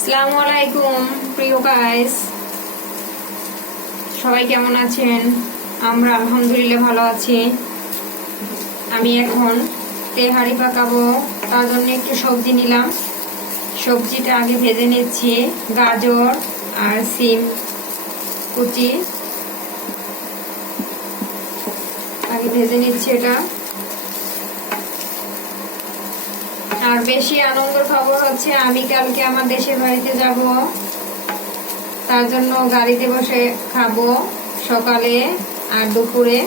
আসসালামু আলাইকুম প্রিয় গাইস, সবাই কেমন আছেন? আমরা আলহামদুলিল্লাহ ভালো আছি। আমি এখন তেহারি পাকাবো, তার জন্য একটু সবজি নিলাম। সবজিটা আগে ভেজে নিচ্ছি, গাজর আর সিম কুচি আগে ভেজে নিচ্ছি এটা। আর বেশি আনন্দের খবর হচ্ছে আমি কালকে আমার দেশের বাড়িতে যাব, তার জন্য গাড়িতে বসে খাবো সকালে আর দুপুরে।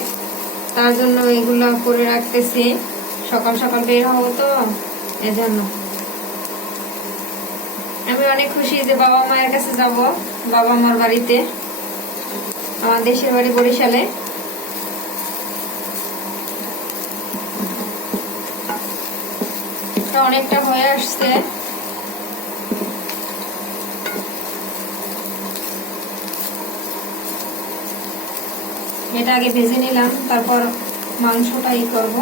তার জন্য এগুলো করে রাখতেছি, সকাল সকাল বের হবো তো এজন্য। আমি অনেক খুশি যে বাবা মায়ের কাছে যাব, বাবা মার বাড়িতে, আমার দেশের বাড়ি বরিশালে। অনেকটা হয়ে আসছে, এটা আগে ভেজে নিলাম, তারপর মাংসটাই করব।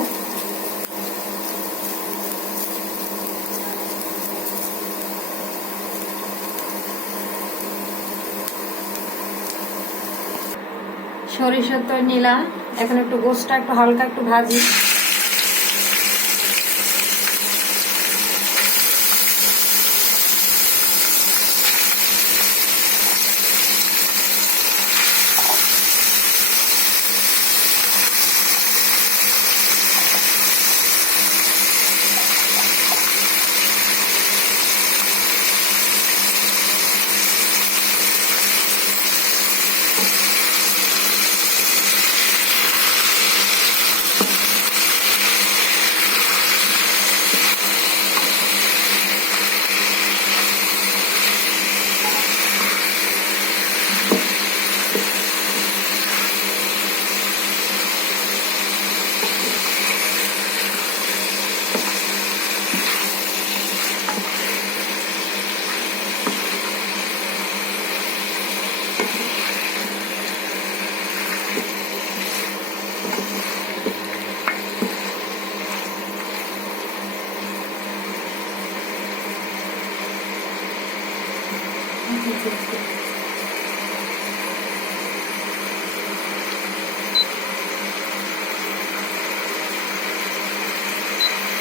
সরিষার তেল নিলাম, এখন একটু গোশটা একটু হালকা একটু ভাজি।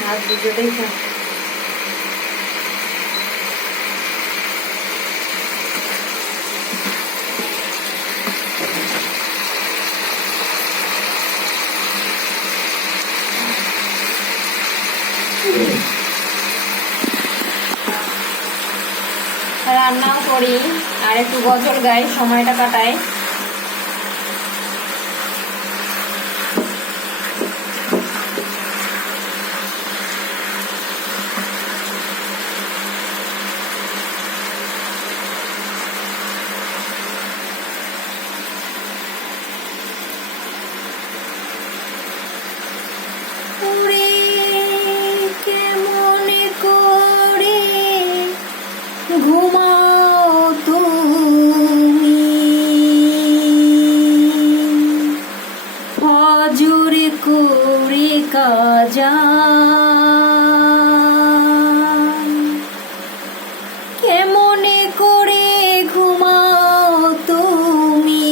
আর ভিডিওটাই রান্নাও করি আর একটু গজল গাই, সময়টা কাটাই। ঘুমাও তুমি, ফজর করে কাজা, কেমনে করে ঘুমাও তুমি,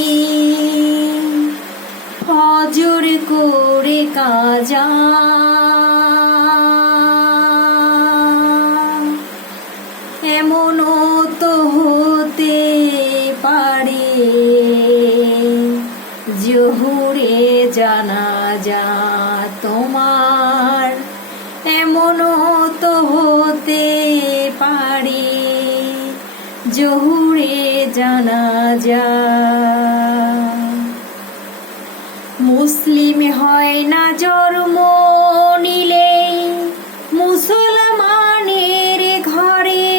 ফজর করে কাজা। এমনও তো হতে পারে জোহরে জানাজা তোমার, এমনও তো হতে পারে জোহরে জানাজা। মুসলিম হয় না জন্ম নিলে মুসলমানের ঘরে,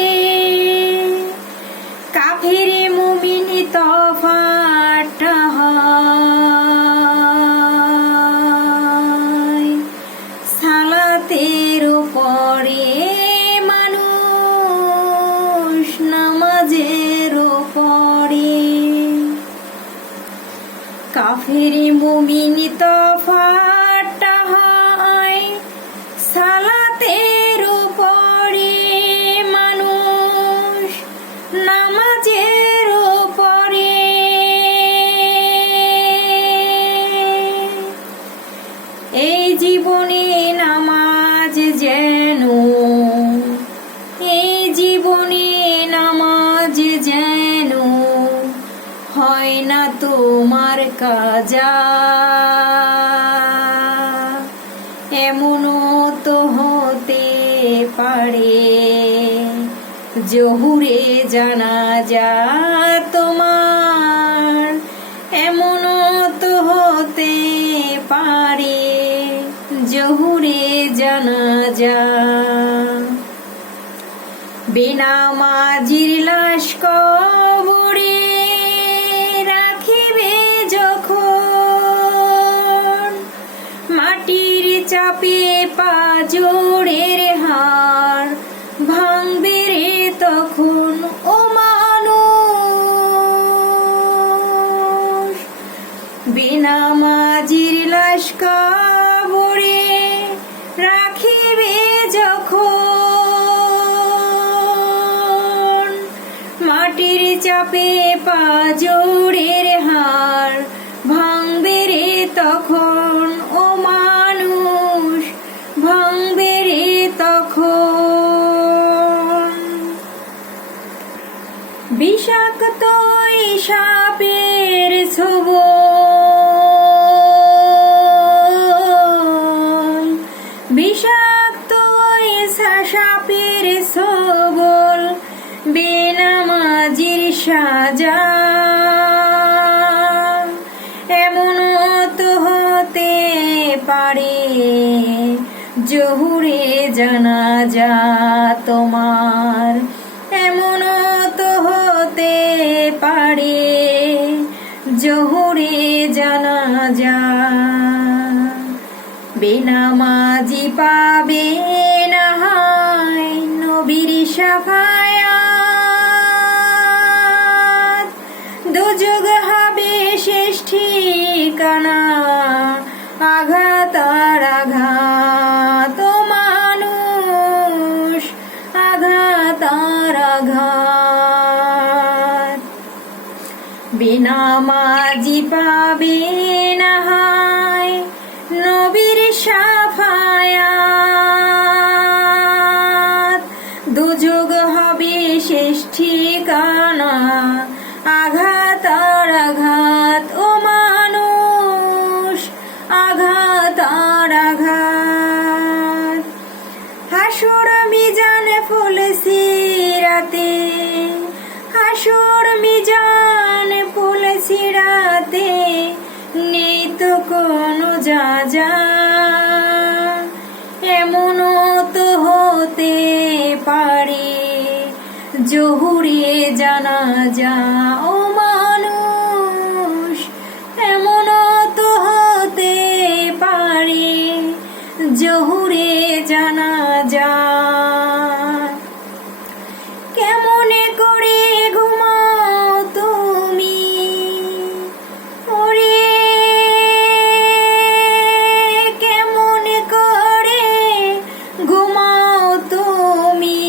কাফের মুমিন তফাৎ হয় সালাতের পরে, মানুষ নামাজের পরে। কাফের মুমিন তফাৎ হয় সালাতের পরে, মানুষ কাজা, এমনও তো হতে পারে জহুরে জানাজা তোমার, এমনও তো হতে পারে জহুরে জানাজা। বেনামাজির লাশ কবরে রাখিবে যখন, মাটির চাপে পাঁজরের হাড় ভাঙবে রে তখন ও মানুষ। বেনামাজির লাশ কবরে রাখিবে যখন, মাটির চাপে পাঁজরের হাড় ভাঙবে রে তখন ও মানুষ, ভাঙবে রে তখন। বিষাক্ত সাপের ছোবল, বিষাক্ত সাপের ছোবল বেনামাজির সাজা, এমনও তো হতে পারে জহুরে জানাজা তোমার, এমনও তো হতে পারে জহুরে জানাজা। বেনামাজি পাবে না হায় নবীর শাফায়াত, দুযোগ হবে শেষ ঠিকানা আঘাত আর আঘাত ও মানুষ, আঘাত আর আঘাত। বেনামাজি পাবে না হায় নবীর শাফায়াত, দুযোগ হবে শেষ ঠিকানা আঘাত আর আঘাত ও মানুষ, আঘাত আর আঘাত। হাসর মিজান ফুল সিরাতে, হাসর মিজান ফুল সিরাতে নেই তো কোনো যাজা, এমনও তো হতে পারে জহুরে জানাজা ও মানুষ, এমনও তো হতে পারে জহুরে জানাজা। কেমনে করে ঘুমাও তুমি ওরে, কেমনে করে ঘুমাও তুমি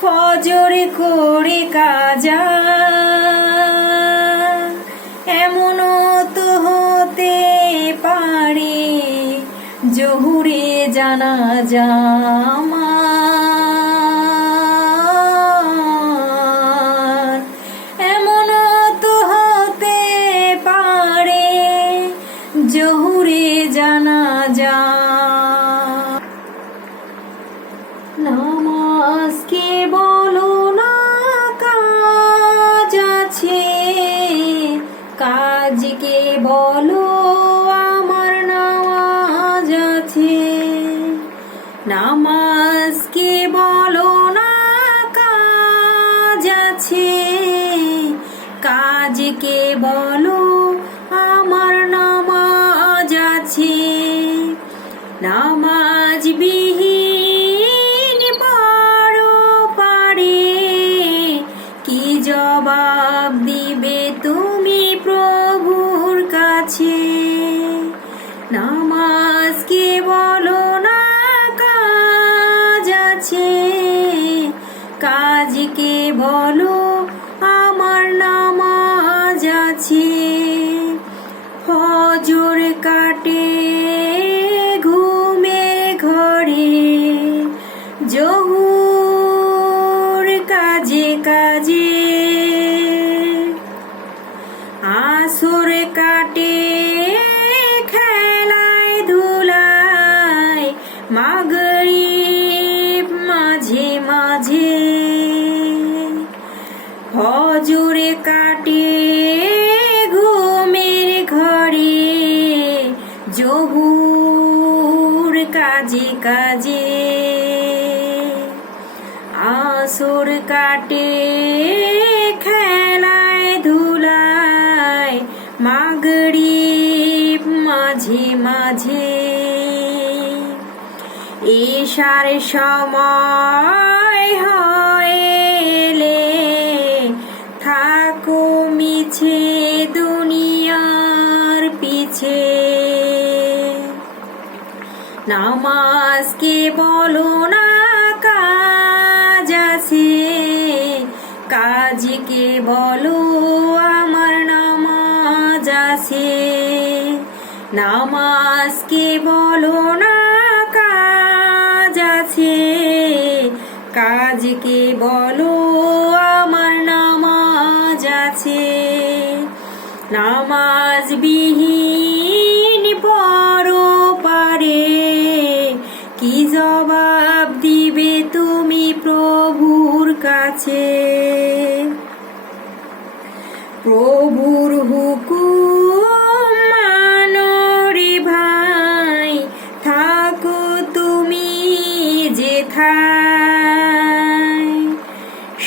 ফজর করে কাজা, এমনও তো হতে পারে জহুরে জানাজা আমার, এমনও তো হতে পারে জহুরে জানাজা। নামাজকে বলো না কাজ আছে, কাজকে বলো আমার নামাজ আছে। নামাজকে বলো না কাজ আছে, কাজকে বলো আমার নামাজ আছে। নামাজ বিহীন পরো পারে কি জবাব দিবে তুমি প্রভুর কাছে। নামাজকে বলো না কাজ আছে, কাজকে বলো আমার নামাজ আছে। ফজর কাটে ঘুমের ঘরে, জহুর কাজে কাজে, আসর বছর কাটে খেলায় ধুলায়, মাগরিব মাঝে মাঝে। এশার সময় হয়েলে থাকো মিছে দুনিয়ার পিছে। নামাজকে বলো না কাজ আছে, কাজকে বলো আমার নামাজ আছে। নামাজকে বলো না কাজ আছে, কাজকে বলো আমার নামাজ আছে। নামাজ বিহীন পরপারে কি জবাব দিবে তুমি প্রভুর কাছে? প্রভুর হুকুম মানো রে ভাই, থাকো তুমি যেথায়।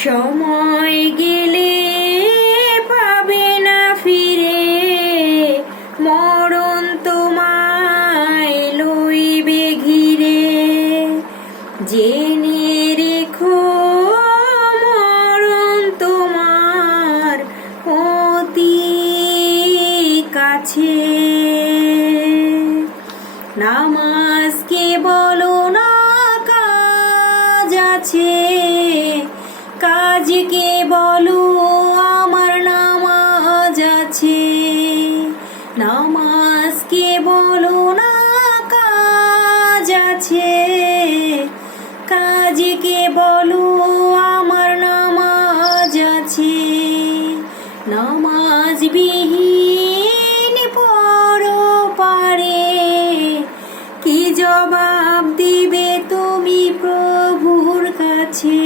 সময় গেলে পাবে না ফিরে, মরণ তোমায় লইবে ঘিরে। জেনে রেখো মরণ তোমার অতি কাছে। নামাজকে বলো না কাজ আছে, কাজকে বলো আমার নামাজ আছে। নামাজকে বলো না কাজ আছে, কাজকে বলো আমার নামাজ আছে। নামাজ বিহীন পরপারে কি জবাব দিবে তুমি প্রভুর কাছে?